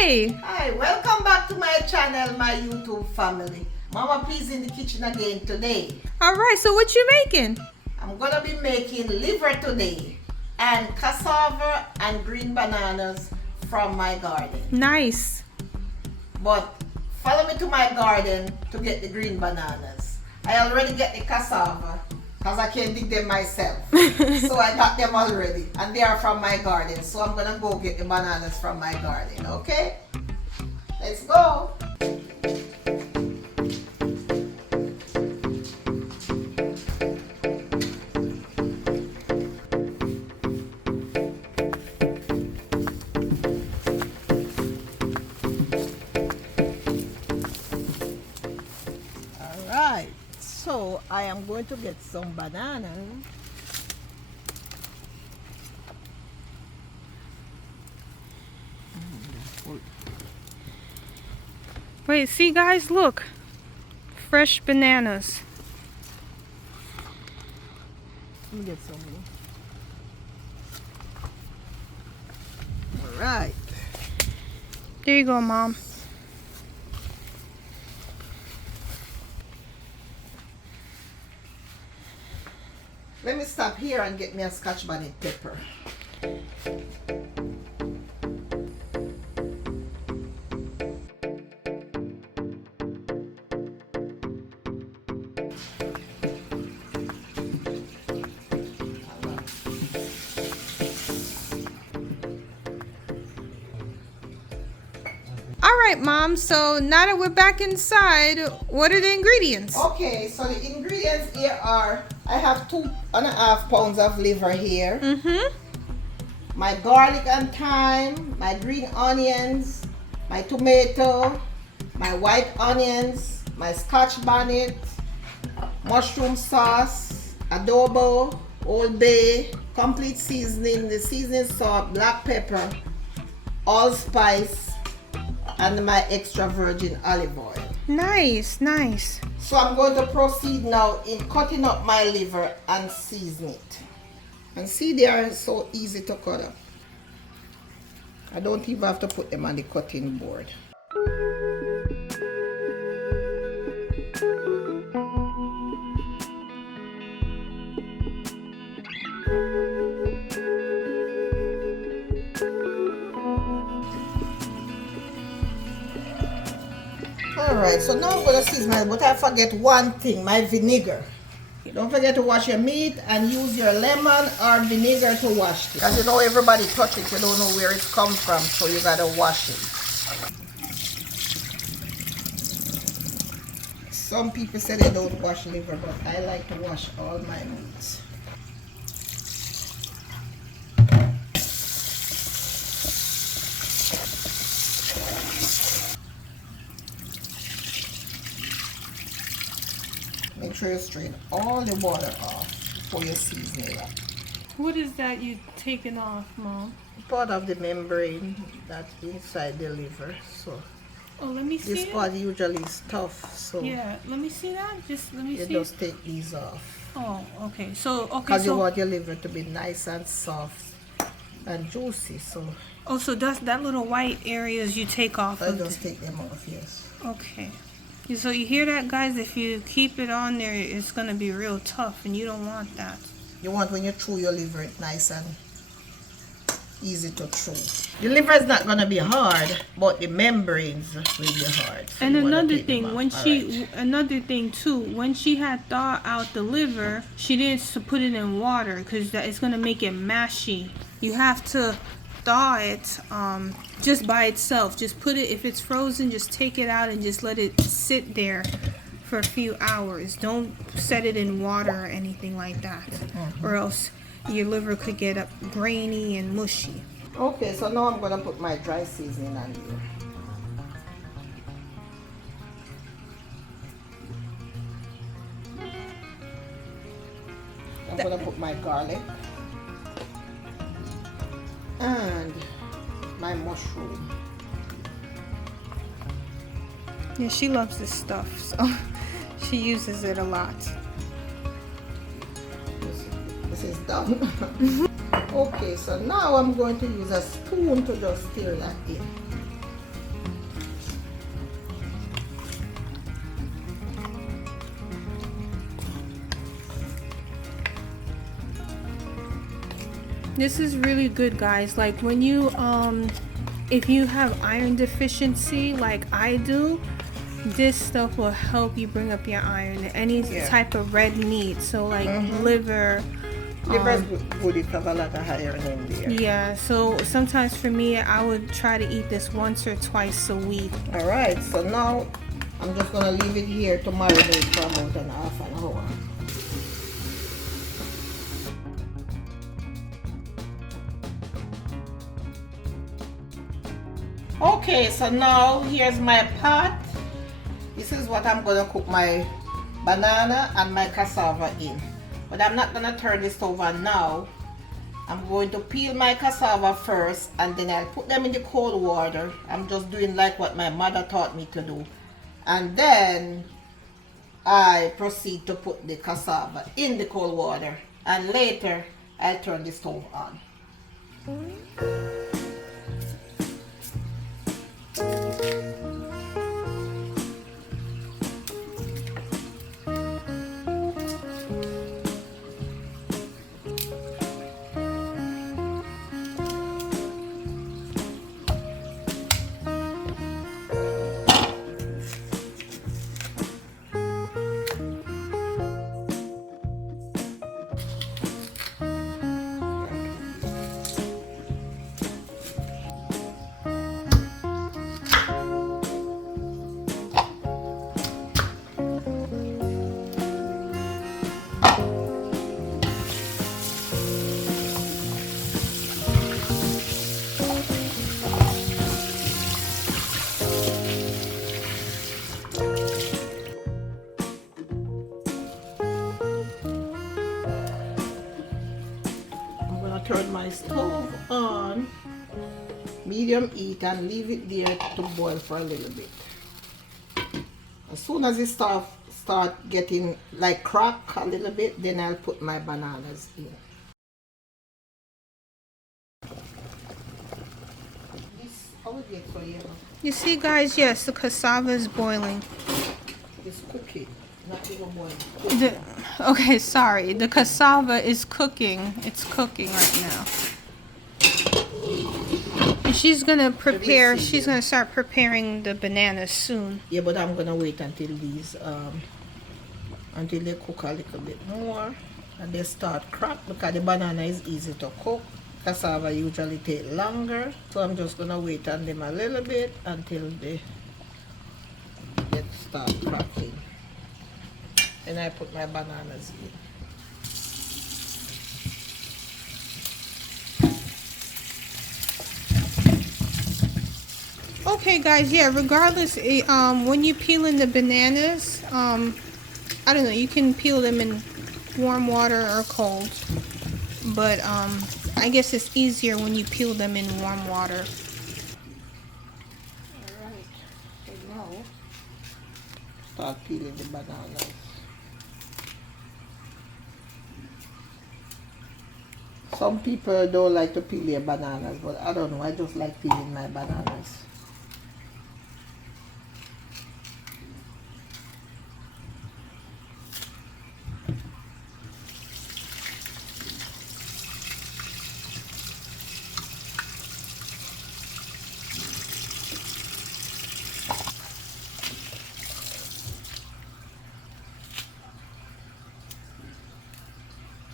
Hi! Hi, welcome back to my channel, my YouTube family. Mama P's in the kitchen again today. Alright, so what you making? I'm gonna be making liver today and cassava and green bananas from my garden. Nice. But follow me to my garden to get the green bananas. I already get the cassava because I can't dig them myself. So I got them already and they are from my garden. So I'm gonna go get the bananas from my garden, okay? Let's go. Alright, so I am going to get some bananas. Wait, see guys, look. Fresh bananas. Let me get some more. Alright. There you go, Mom. Let me stop here and get me a scotch bonnet pepper. Alright, Mom, so now that we're back inside, what are the ingredients? Okay, so the ingredients here are, I have 2.5 pounds of liver here. My garlic and thyme, my green onions, my tomato, my white onions, my scotch bonnet, mushroom sauce, adobo, Old Bay, complete seasoning, the seasoning salt, black pepper, allspice, and my extra virgin olive oil. Nice, nice. So I'm going to proceed now in cutting up my liver and season it. And see, they are so easy to cut up. I don't even have to put them on the cutting board. Alright, so now I'm going to season it, but I forget one thing, my vinegar. Don't forget to wash your meat and use your lemon or vinegar to wash it. As you know, everybody touch it, you don't know where it comes from, so you got to wash it. Some people say they don't wash liver, but I like to wash all my meats. Make sure you strain all the water off before you season it up. What is that you taking off, Mom? Part of the membrane that's inside the liver. So Oh, let me see this it. part usually is tough, so Yeah, let me see that. Just let me you see. just take these off. Oh, okay. So, okay, Because you so want your liver to be nice and soft and juicy. So oh, so that's that little white areas you take off I of just take them off, yes. Okay. So you hear that, guys? If you keep it on there, it's gonna be real tough, and you don't want that. You want when you chew your liver, it's nice and easy to chew. The liver is not gonna be hard, but the membranes will be hard. So And you wanna another take them thing, off. when Alright. another thing too, when she had thawed out the liver, she didn't put it in water because it's gonna make it mashy. You have to thaw it just by itself. Just put it, if it's frozen, just take it out and just let it sit there for a few hours. Don't set it in water or anything like that, or else your liver could get up grainy and mushy. Okay, so now I'm gonna put my dry seasoning on here. I'm gonna put my garlic and my mushroom. Yeah, she loves this stuff, so she uses it a lot. This is done. Okay, so now I'm going to use a spoon to just stir that in. This is really good, guys. Like when you if you have iron deficiency like I do, this stuff will help you bring up your iron. Any type of red meat, so like liver. Liver's good, it have a lot of iron in there. Yeah, so sometimes for me, I would try to eat this once or twice a week. Alright, so now I'm just gonna leave it here to marinate for about an half an hour. Okay, so now here's my pot. This is what I'm gonna cook my banana and my cassava in. But I'm not gonna turn this over now. I'm going to peel my cassava first and then I'll put them in the cold water. I'm just doing like what my mother taught me to do. And then I proceed to put the cassava in the cold water. And later I'll turn the stove on. Turn my stove on medium heat and leave it there to boil for a little bit. As soon as it start getting like crack a little bit, then I'll put my bananas in. You see, guys, yes, the cassava is boiling. It's cooking, not even boiling. Okay, sorry. The cassava is cooking. It's cooking right now. And she's gonna prepare. She's gonna start preparing the bananas soon. Yeah, but I'm gonna wait until these until they cook a little bit more and they start crack, because the banana is easy to cook. Cassava usually take longer, so I'm just gonna wait on them a little bit until they start cracking. And I put my bananas in. Okay, guys, yeah, regardless, when you peeling the bananas, I don't know, you can peel them in warm water or cold, but I guess it's easier when you peel them in warm water. Alright, so now start peeling the bananas. Some people don't like to peel their bananas, but I don't know, I just like peeling my bananas.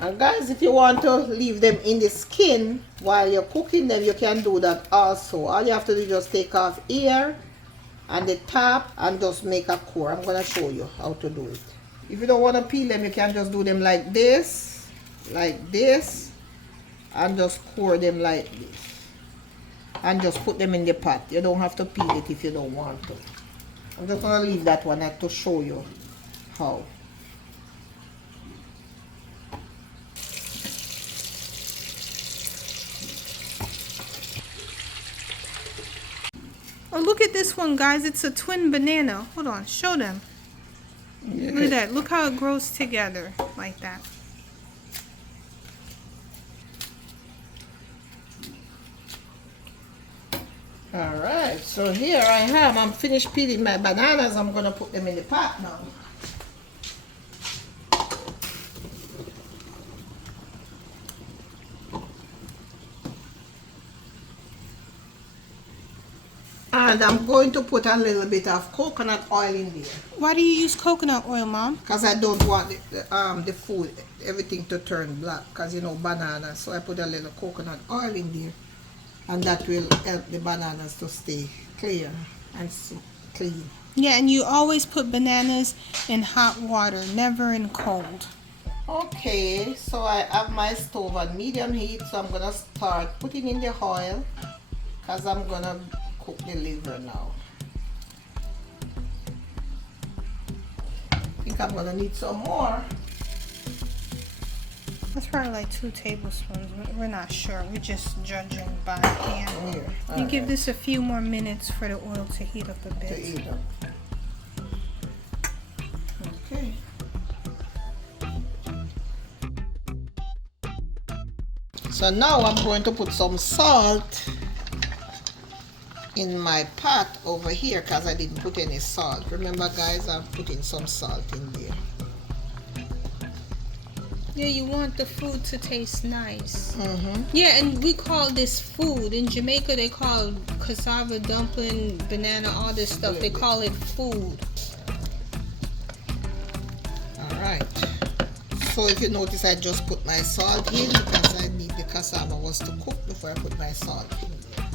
And guys, if you want to leave them in the skin while you're cooking them, you can do that also. All you have to do is just take off here and the top and just make a core. I'm going to show you how to do it. If you don't want to peel them, you can just do them like this, and just core them like this. And just put them in the pot. You don't have to peel it if you don't want to. I'm just going to leave that one to show you how. Oh, look at this one, guys. It's a twin banana. Hold on, show them. Yeah. Look at that. Look how it grows together like that. Alright, so here I am. I'm finished peeling my bananas. I'm going to put them in the pot now. And I'm going to put a little bit of coconut oil in there. Why do you use coconut oil, Mom? Because I don't want the food, everything to turn black. Because you know, banana. So I put a little coconut oil in there. And that will help the bananas to stay clear and clean. Yeah, and you always put bananas in hot water, never in cold. Okay, so I have my stove on medium heat. So I'm going to start putting in the oil. Because I'm going to cook the liver now. I think I'm going to need some more. That's probably like 2 tablespoons. We're not sure. We're just judging by hand. Here, You give this a few more minutes for the oil to heat up a bit. To heat up. Okay. So now I'm going to put some salt in my pot over here because I didn't put any salt. Remember guys, I'm putting some salt in there. Yeah, you want the food to taste nice. Mm-hmm. Yeah, and we call this food. In Jamaica, they call cassava, dumpling, banana, all this stuff. They call it food. Alright. So if you notice, I just put my salt in because I need the cassava was to cook before I put my salt in there.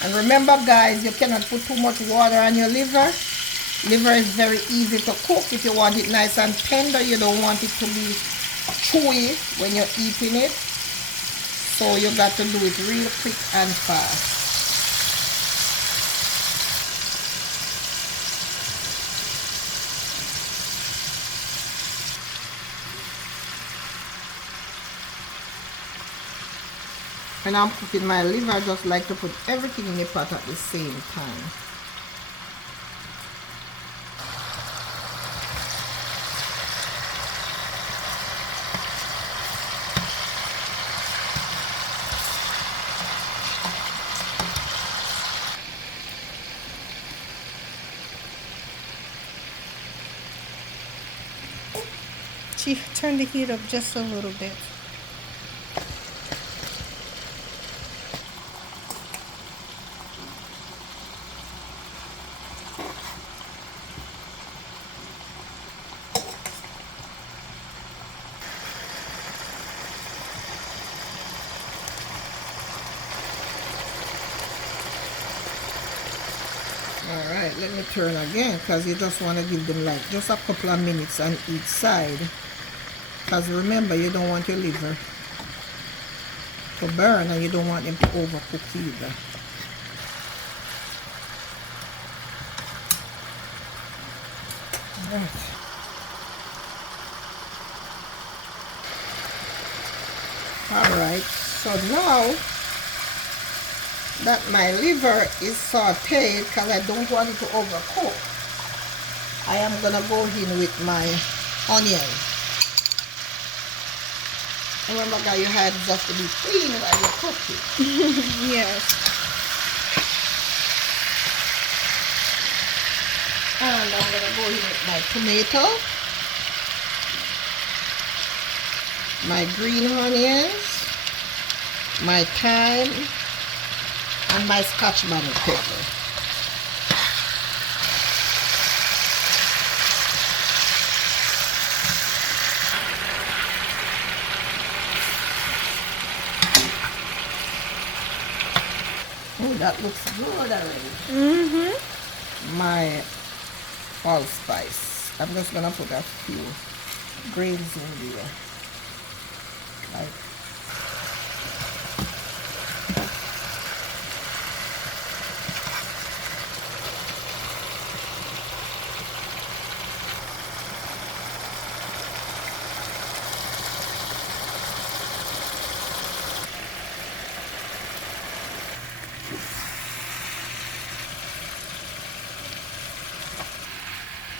And remember guys, you cannot put too much water on your liver. Liver is very easy to cook. If you want it nice and tender, you don't want it to be chewy when you're eating it. So you got to do it real quick and fast. When I'm cooking my liver, I just like to put everything in the pot at the same time. She turned the heat up just a little bit. Alright, let me turn again because you just want to give them like just a couple of minutes on each side. Because remember, you don't want your liver to burn and you don't want them to overcook either. Alright, so now that my liver is sauteed, because I don't want it to overcook, I am going to go in with my onion. Remember guys, your hands have to be clean while you're cooking. Yes. And I'm going to go in with my tomato, my green onions, my thyme, and my scotch bonnet pepper. Oh, that looks good already. Mm-hmm. My allspice. I'm just gonna put a few grains in there. Like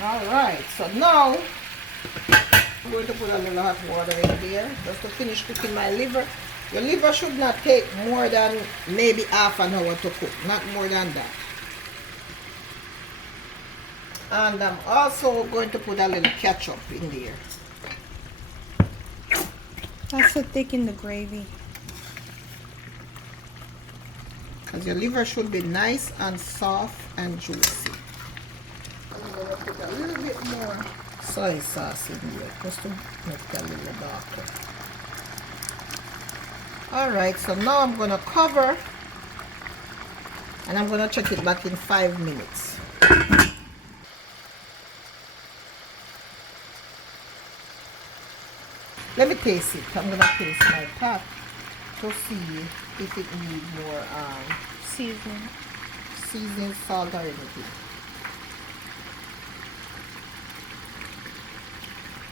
alright, so now I'm going to put a little hot water in there just to finish cooking my liver. Your liver should not take more than maybe half an hour to cook, not more than that. And I'm also going to put a little ketchup in there. That's to thicken the gravy. Because your liver should be nice and soft and juicy. I'm going to put a little bit more soy sauce in here just to make it a little darker. Alright, so now I'm going to cover and I'm going to check it back in 5 minutes. Let me taste it. I'm going to taste my pot to see if it needs more seasoning, salt or anything.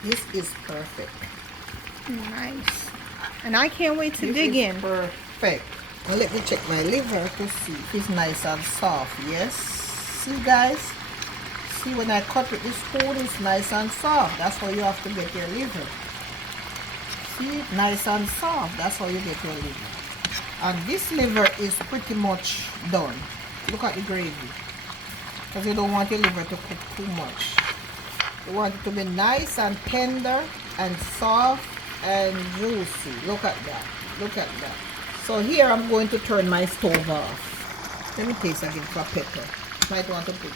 This is perfect. Nice. And I can't wait to dig in. Perfect. Now let me check my liver to see if it's nice and soft. Yes. See guys? See when I cut with the spoon, it's nice and soft. That's how you have to get your liver. See? Nice and soft. That's how you get your liver. And this liver is pretty much done. Look at the gravy. Because you don't want your liver to cook too much. You want it to be nice and tender and soft and juicy. Look at that. Look at that. So here I'm going to turn my stove off. Let me taste again for pepper. Might want to put.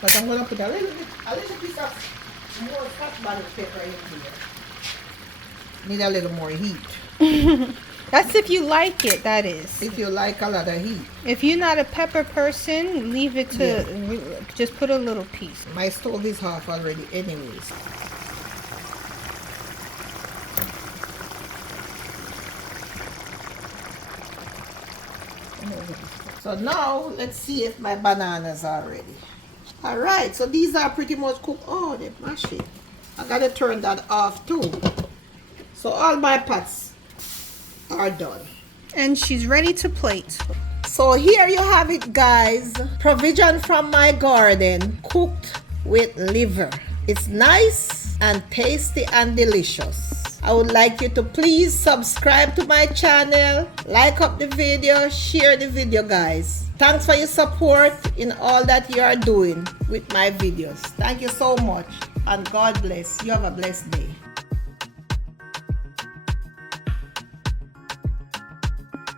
But I'm going to put a little piece of more scotch bonnet pepper in here. Need a little more heat. That's if you like it, that is. If you like a lot of heat. If you're not a pepper person, leave it to, just put a little piece. My stove is half already anyways. So now, let's see if my bananas are ready. Alright, so these are pretty much cooked. Oh, they mashed it. I gotta turn that off too. So all my pots are done. And she's ready to plate. So here you have it guys. Provision from my garden cooked with liver. It's nice and tasty and delicious. I would like you to please subscribe to my channel, like up the video, share the video guys. Thanks for your support in all that you are doing with my videos. Thank you so much and God bless. You have a blessed day.